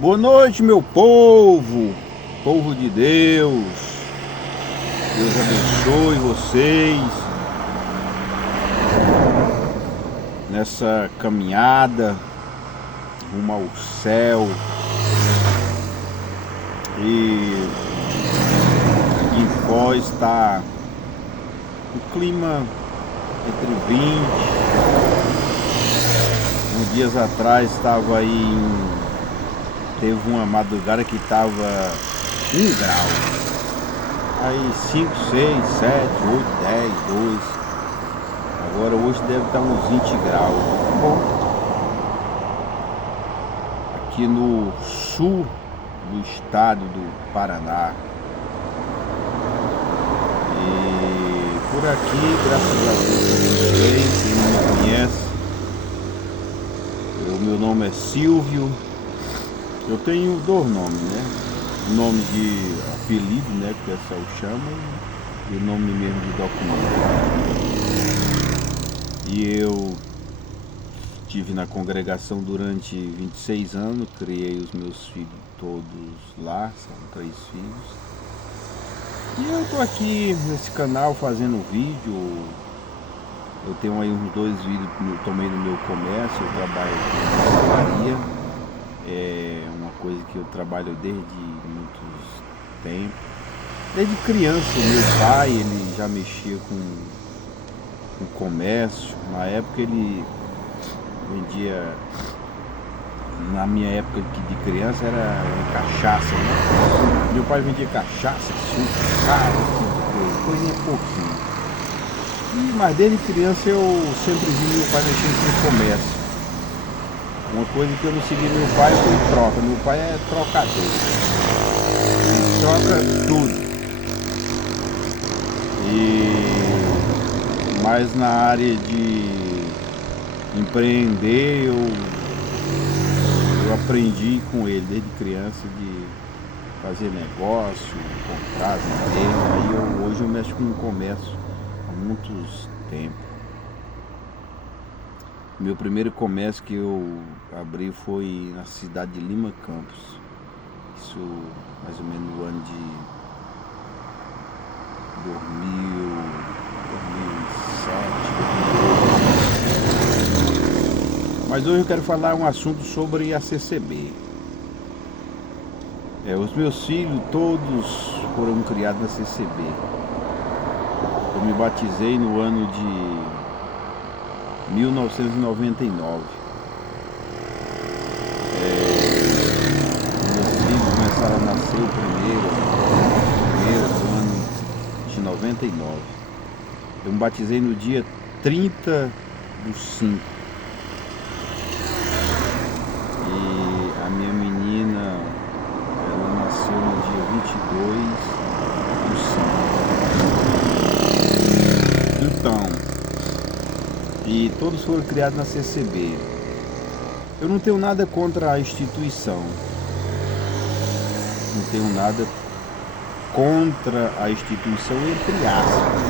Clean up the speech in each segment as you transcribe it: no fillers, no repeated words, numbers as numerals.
Boa noite, meu povo, povo de Deus. Deus abençoe vocês nessa caminhada rumo ao céu. E aqui em Foz está o clima entre 20. Uns dias atrás estava aí teve uma madrugada que estava 1 grau. Aí 5, 6, 7, 8, 10, 2. Agora hoje deve estar uns 20 graus. Bom, aqui no sul do estado do Paraná. E por aqui, graças a Deus, quem não me conhece, o meu nome é Silvio. Eu tenho dois nomes, né? O nome de apelido, né, que o pessoal chama, e o nome mesmo de documento. E eu estive na congregação durante 26 anos, criei os meus filhos todos lá, são 3 filhos. E eu tô aqui nesse canal fazendo vídeo. Eu tenho aí uns 2 vídeos que eu tomei no meu comércio, eu trabalho com pastelaria. É uma coisa que eu trabalho desde muitos tempos. Desde criança, meu pai, ele já mexia com comércio. Na época ele vendia, na minha época de criança era cachaça, né? Meu pai vendia cachaça, suco, carro, coisinha pouquinho. Mas desde criança eu sempre vi meu pai mexendo com comércio. Uma coisa que eu não segui meu pai foi troca. Meu pai é trocador. Ele troca tudo. Mas na área de empreender eu aprendi com ele desde criança de fazer negócio, comprar, vender. Hoje eu mexo com comércio há muitos tempos. Meu primeiro comércio que eu abri foi na cidade de Lima Campos. Isso mais ou menos no ano de 2007. Mas hoje eu quero falar um assunto sobre a CCB. Os meus filhos todos foram criados na CCB. Eu me batizei no ano de 1999. Meus filhos começaram a nascer o primeiro no ano de 99. Eu me batizei no dia 30/5. E a minha menina, ela nasceu no dia 22/5. Então, e todos foram criados na CCB. Eu não tenho nada contra a instituição. Não tenho nada contra a instituição, entre aspas.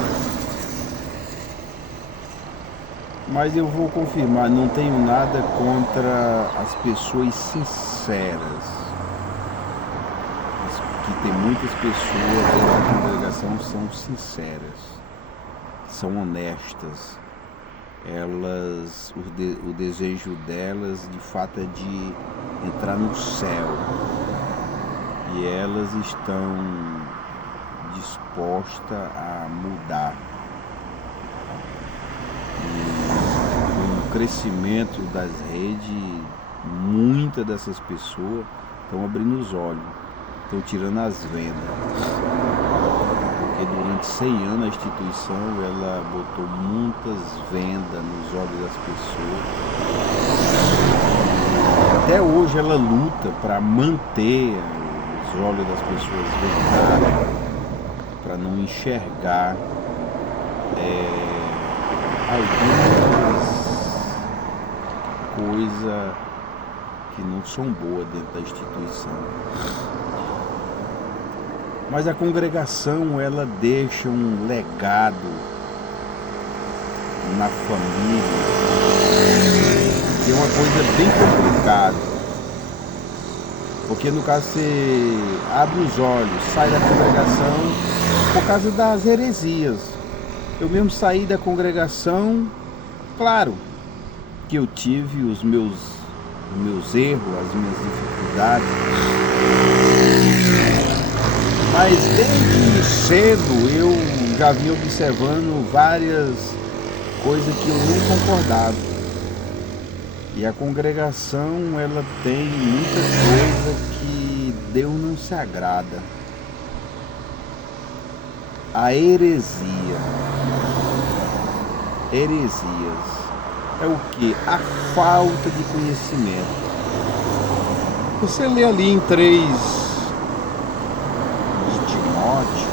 Mas eu vou confirmar, não tenho nada contra as pessoas sinceras. Que tem muitas pessoas dentro da congregação são sinceras, são honestas. Elas, o desejo delas de fato é de entrar no céu, e elas estão dispostas a mudar. E com o crescimento das redes, muitas dessas pessoas estão abrindo os olhos, estão tirando as vendas. Porque durante 100 anos a instituição ela botou muitas vendas nos olhos das pessoas. Até hoje ela luta para manter os olhos das pessoas vendados, para não enxergar algumas coisas que não são boas dentro da instituição. Mas a congregação, ela deixa um legado na família, que é uma coisa bem complicada. Porque no caso você abre os olhos, sai da congregação por causa das heresias. Eu mesmo saí da congregação, claro que eu tive os meus erros, as minhas dificuldades, mas desde cedo eu já vinha observando várias coisas que eu não concordava. E a congregação, ela tem muita coisa que Deus não se agrada. A heresia. Heresias. É o que? A falta de conhecimento. Você lê ali em 3 de Timóteo,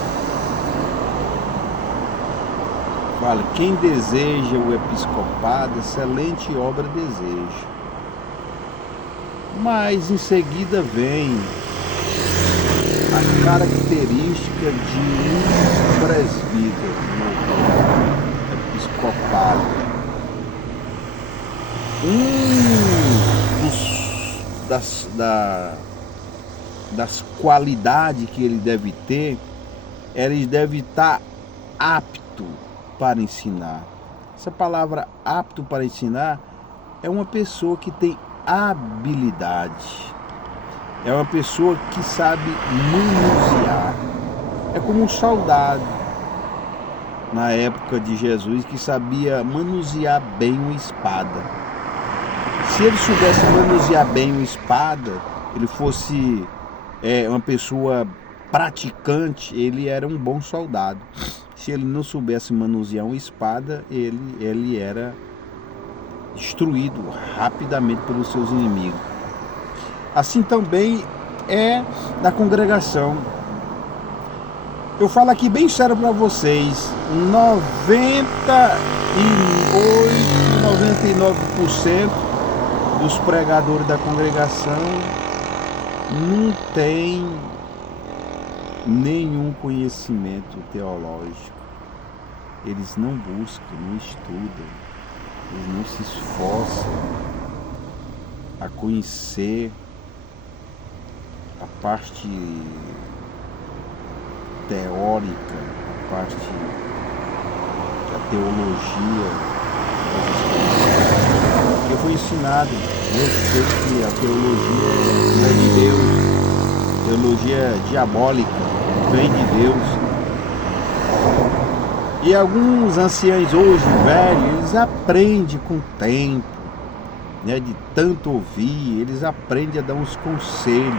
fala, quem deseja o episcopado, excelente obra deseja. Mas em seguida vem a característica de um presbítero, episcopado. Das qualidades que ele deve ter, ele deve estar apto para ensinar. Essa palavra apto para ensinar é uma pessoa que tem habilidade, é uma pessoa que sabe manusear. É como um soldado na época de Jesus que sabia manusear bem uma espada. Se ele soubesse manusear bem uma espada, ele fosse uma pessoa praticante, ele era um bom soldado. Se ele não soubesse manusear uma espada, ele era destruído rapidamente pelos seus inimigos. Assim também é na congregação. Eu falo aqui bem sério para vocês, 99% dos pregadores da congregação não tem nenhum conhecimento teológico. Eles não buscam, não estudam, eles não se esforçam a conhecer a parte teórica, a parte da teologia. Eu fui ensinado, eu sei que a teologia não é de Deus, teologia diabólica, vem de Deus. E alguns anciãos hoje, velhos, eles aprendem com o tempo, né, de tanto ouvir, eles aprendem a dar uns conselhos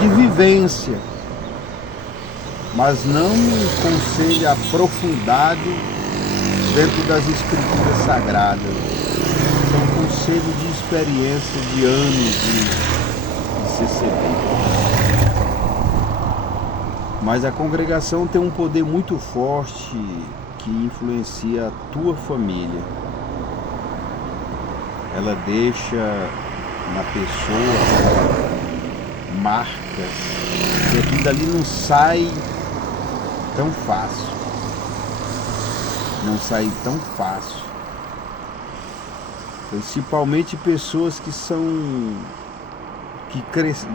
de vivência, mas não um conselho aprofundado dentro das escrituras sagradas. São conselhos de experiência de anos de CCB. Mas a congregação tem um poder muito forte que influencia a tua família. Ela deixa na pessoa marcas que aquilo dali não sai tão fácil. Não sai tão fácil. Principalmente pessoas que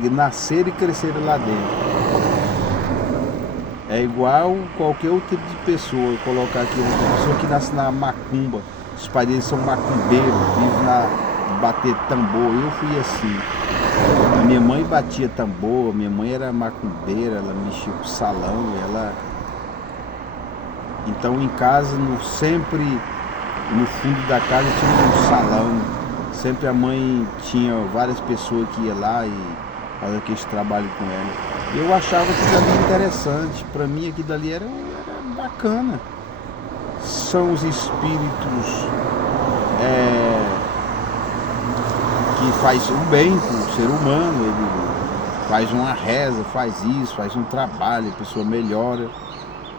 nasceram e cresceram lá dentro. É igual qualquer outro tipo de pessoa. Colocar aqui uma pessoa que nasce na macumba, os pais deles são macumbeiros, vivem na bater tambor. Eu fui assim. A minha mãe batia tambor, minha mãe era macumbeira, ela mexia com salão, então em casa, sempre no fundo da casa tinha um salão. Sempre a mãe tinha várias pessoas que iam lá e faziam aquele trabalho com ela. Eu achava aquilo ali interessante, para mim aquilo ali era bacana. São os espíritos que faz o bem para o ser humano, ele faz uma reza, faz isso, faz um trabalho, a pessoa melhora.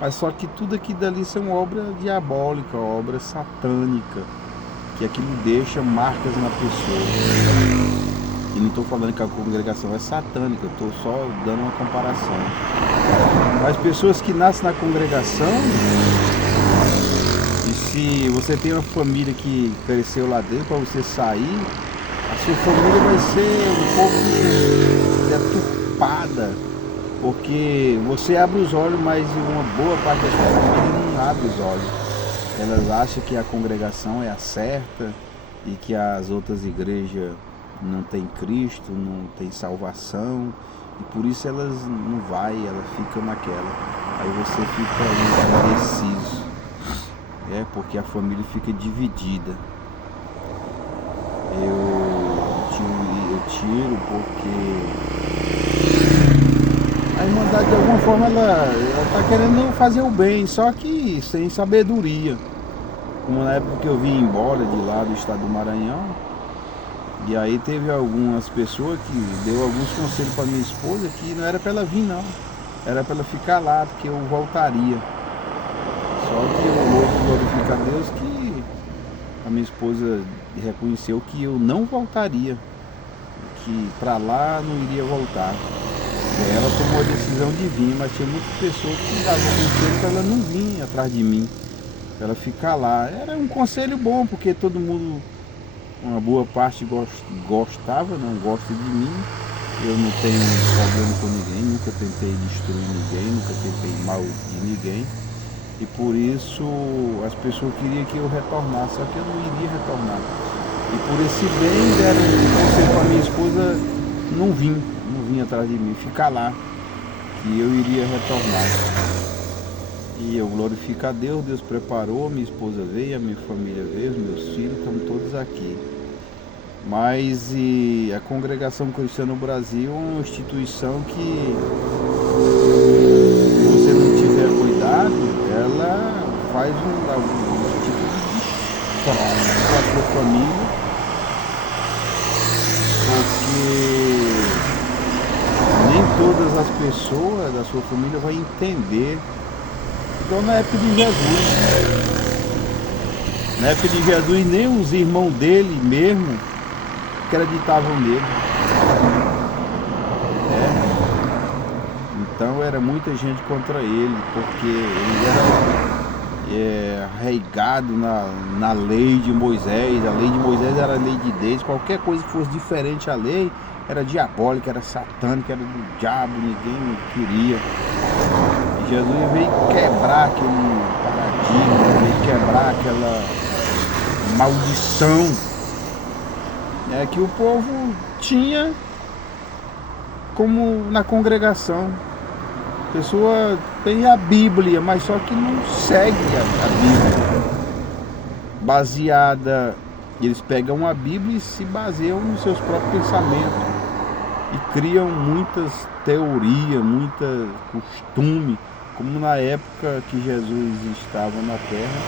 Mas só que tudo aquilo dali são obra diabólica, obra satânica, que aquilo deixa marcas na pessoa. E não estou falando que a congregação é satânica, estou só dando uma comparação. Mas pessoas que nascem na congregação, e se você tem uma família que cresceu lá dentro, para você sair, a sua família vai ser um pouco deturpada, porque você abre os olhos, mas uma boa parte da sua família não abre os olhos. Elas acham que a congregação é a certa e que as outras igrejas não tem Cristo, não tem salvação, e por isso elas não vai, elas ficam naquela. Aí você fica indeciso, porque a família fica dividida. Eu tiro porque a Irmandade de alguma forma ela tá querendo fazer o bem, só que sem sabedoria. Como na época que eu vim embora de lá do estado do Maranhão, e aí teve algumas pessoas que deu alguns conselhos para minha esposa que não era para ela vir não, era para ela ficar lá, porque eu voltaria. Só que eu vou glorificar a Deus que a minha esposa reconheceu que eu não voltaria, que para lá não iria voltar. E ela tomou a decisão de vir, mas tinha muitas pessoas que davam conselho para ela não vir atrás de mim, para ela ficar lá. Era um conselho bom, porque todo mundo, uma boa parte gostava, não gosta de mim. Eu não tenho problema com ninguém, nunca tentei destruir ninguém, nunca tentei mal de ninguém. E por isso as pessoas queriam que eu retornasse, só que eu não iria retornar. E por esse bem deram um conselho para minha esposa não vir atrás de mim, ficar lá, que eu iria retornar. E eu glorifico a Deus, Deus preparou, minha esposa veio, a minha família veio, os meus filhos, estão todos aqui. Mas a Congregação Cristã no Brasil é uma instituição que, se você não tiver cuidado, ela faz um tipo de destrói com a sua família, porque nem todas as pessoas da sua família vão entender. Igual na época de Jesus. Na época de Jesus, nem os irmãos dele mesmo acreditavam nele. Então era muita gente contra ele, porque ele era arraigado na lei de Moisés. A lei de Moisés era a lei de Deus. Qualquer coisa que fosse diferente à lei era diabólica, era satânica, era do diabo, ninguém queria. E Jesus veio quebrar aquele paradigma, veio quebrar aquela maldição que o povo tinha como na congregação. A pessoa tem a Bíblia, mas só que não segue a Bíblia. Baseada, eles pegam a Bíblia e se baseiam nos seus próprios pensamentos e criam muitas teorias, muitos costumes, como na época que Jesus estava na terra.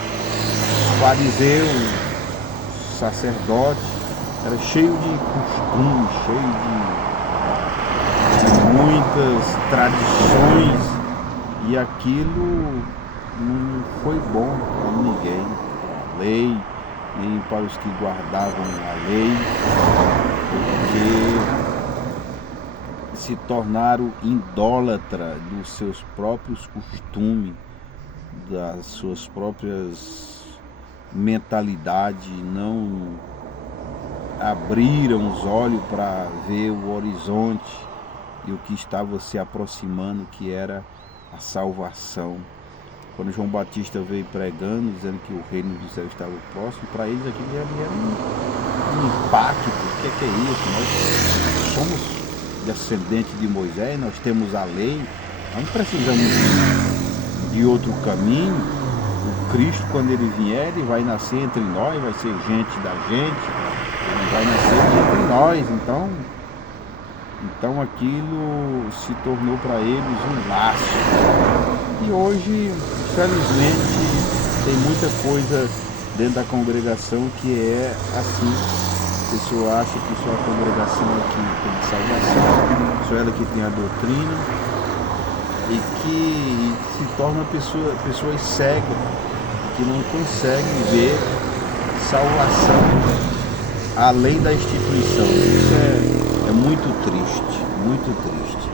Fariseus, sacerdotes, era cheio de costumes, cheio de muitas tradições, e aquilo não foi bom para ninguém, para a lei, nem para os que guardavam a lei, porque se tornaram idólatras dos seus próprios costumes, das suas próprias mentalidades, não abriram os olhos para ver o horizonte e o que estava se aproximando, que era a salvação. Quando João Batista veio pregando, dizendo que o reino do céu estava próximo, para eles aquilo já era um impacto. O que é isso? Nós somos descendentes de Moisés, nós temos a lei, nós não precisamos de outro caminho. O Cristo, quando ele vier, ele vai nascer entre nós, vai ser gente da gente, ele vai nascer entre nós. Então aquilo se tornou para eles um laço. E hoje, felizmente, tem muita coisa dentro da congregação que é assim. A pessoa acha que só a congregação é que tem salvação, só ela que tem a doutrina, e que se torna pessoas cegas, que não conseguem ver salvação além da instituição. Isso é muito triste, muito triste.